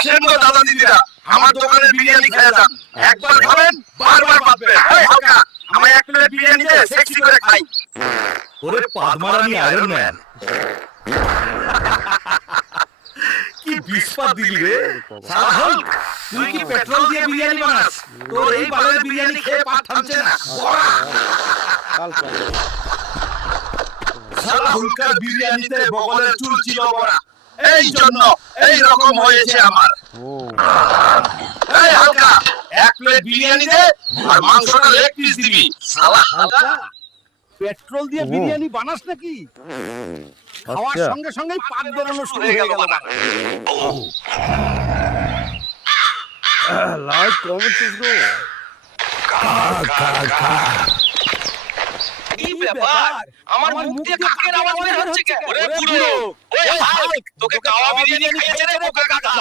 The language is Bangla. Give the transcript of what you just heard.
আসেন গো দাদা দিদিরা, আমার দোকানের বিরিয়ানি খেয়ে যান। একবার খাবেন বারবার পাবেন। এই হালকা, আমায় এক প্লেট বিরিয়ানি দে, সেক্সি করে খাই। ওরে পাদমারানি আয়রন ম্যান, কি বিস্পাত দিলি রে শালা হাল্ক। তুই কি পেট্রোল দিয়ে বিরিয়ানি বানাস? তোর এই বালের বিরিয়ানি খেয়ে পা থামছে না। শালা হুলকার বিরিয়ানিতে বগলের চুল ছিল বড়া, এই জন্য এই রকম হয়েছে আমার। এই হালকা, এক প্লেট বিরিয়ানি দে আর মাংসটা লেগ পিস দিবি। শালা হালকা, পেট্রোল দিয়ে বিরিয়ানি বানাস নাকি? খাওয়ার সঙ্গে সঙ্গেই পাত বেরোনো শুরু হয়ে গেল। লাইক কমেন্ট করো। কি ব্যাপার, আমার মুখ দিয়ে কাকের আওয়াজ বের হচ্ছে কেন? ওরে বুড়ো, ওই হাল্ক, তোকে কাওয়া বিরিয়ানি খাইয়েছে রে বোকা কাকা।